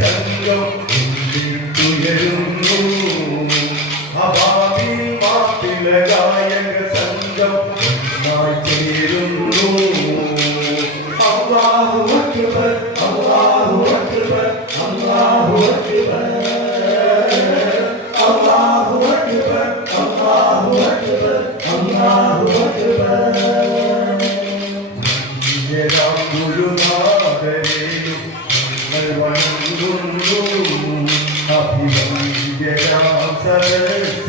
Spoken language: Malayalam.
സംഘം ഉയരുന്നു അഭാവിൽ മാപ്പിള ഗായക സംഘം ചേരുന്നു അല്ലാഹു അക്ബർ അല്ലാഹു അക്ബർ അല്ലാഹു അക്ബർ അല്ലാഹു അക്ബർ അല്ലാഹു അക്ബർ അല്ലാഹു അക്ബർ ഗുരുനാഥരെയും വണങ്ങുന്നു അഭിവന്ദ്യരാം സദസ്യ